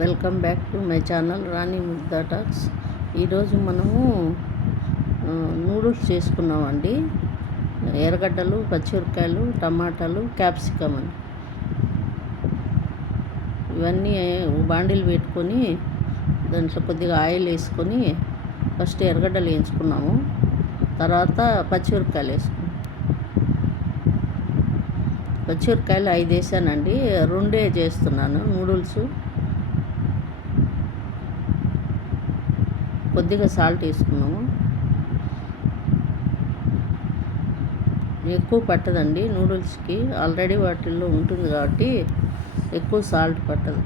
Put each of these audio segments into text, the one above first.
Welcome back to my channel Rani Mugdha talks. ఈరోజు మనము noodles చేసుకున్నామండి. ఎర్రగడ్డలు, పచ్చిమిరపకాయలు, టమాటాలు, క్యాప్సికమ్ అని ఇవన్నీ బాండీలు పెట్టుకొని దాంట్లో కొద్దిగా ఆయిల్ వేసుకొని ఫస్ట్ ఎర్రగడ్డలు వేయించుకున్నాము. తర్వాత పచ్చిమిరపకాయలు వేసుకున్నాము. పచ్చిమిరపకాయలు 5 వేసానండి. 2 చేస్తున్నాను నూడిల్స్. కొద్దిగా సాల్ట్ వేసుకున్నాము. ఎక్కువ పట్టదండి నూడిల్స్కి, ఆల్రెడీ వాటిల్లో ఉంటుంది కాబట్టి ఎక్కువ సాల్ట్ పట్టదు.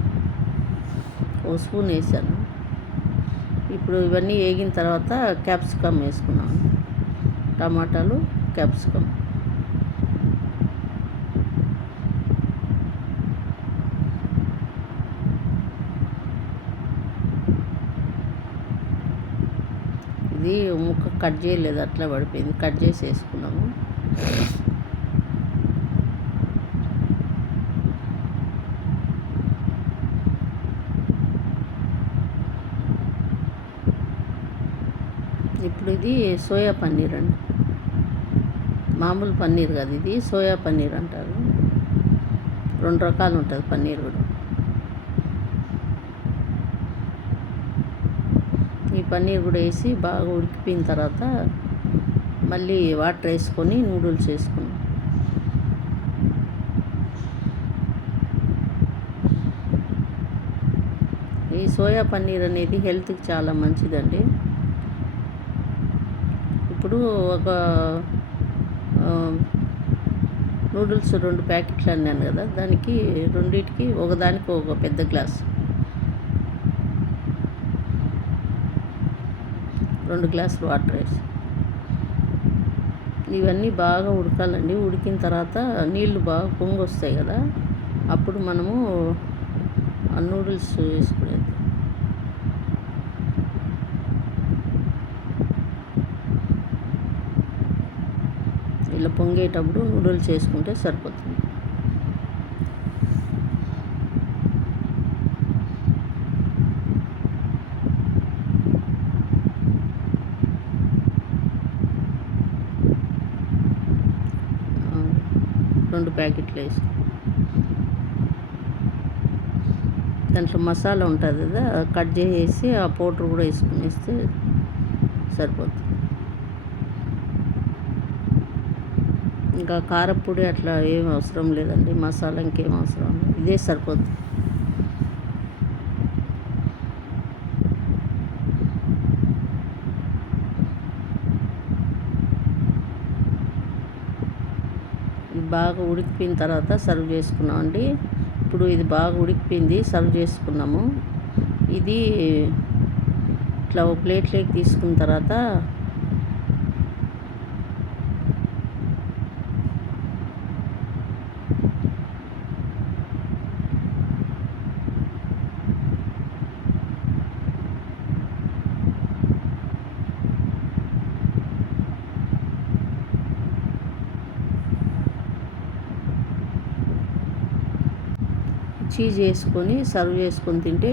1 స్పూన్ వేసాను. ఇప్పుడు ఇవన్నీ వేగిన తర్వాత క్యాప్సికమ్ వేసుకున్నాను. టమాటాలు, క్యాప్సికమ్. ఇది ముక్క కట్ చేయలేదు, అట్లా పడిపోయింది. కట్ చేసి వేసుకున్నాము. ఇప్పుడు ఇది సోయా పన్నీర్ అండి. మామూలు పన్నీర్ కాదు, ఇది సోయా పన్నీర్ అంటారు. 2 రకాలు ఉంటుంది పన్నీర్ కూడా. ఈ పన్నీర్ కూడా వేసి బాగా ఉడికిపోయిన తర్వాత మళ్ళీ వాటర్ వేసుకొని నూడిల్స్ వేసుకున్నాం. ఈ సోయా పన్నీర్ అనేది హెల్త్కి చాలా మంచిదండి. ఇప్పుడు ఒక నూడిల్స్ 2 ప్యాకెట్లు అన్నాను కదా, దానికి రెండింటికి ఒకదానికి ఒక పెద్ద గ్లాస్, 2 గ్లాసులు వాటర్ వేసి ఇవన్నీ బాగా ఉడకాలండి. ఉడికిన తర్వాత నీళ్లు బాగా పొంగి వస్తాయి కదా, అప్పుడు మనము ఆ నూడిల్స్ వేసుకునేది. ఇలా పొంగేటప్పుడు నూడిల్స్ వేసుకుంటే సరిపోతుంది. రెండు ప్యాకెట్లు వేసి దాంట్లో మసాలా ఉంటుంది కదా, కట్ చేసేసి ఆ పౌడర్ కూడా వేసుకునేస్తే సరిపోతుంది. ఇంకా కారపొడి అట్లా ఏం అవసరం లేదండి, మసాలా ఇంకేం అవసరం లేదు, ఇదే సరిపోతుంది. బాగా ఉడికిపోయిన తర్వాత సర్వ్ చేసుకున్నామండి. ఇప్పుడు ఇది బాగా ఉడికిపోయింది, సర్వ్ చేసుకున్నాము. ఇది ఇట్లా ఒక ప్లేట్లోకి తీసుకున్న తర్వాత చీజ్ వేసుకొని సర్వ్ చేసుకొని తింటే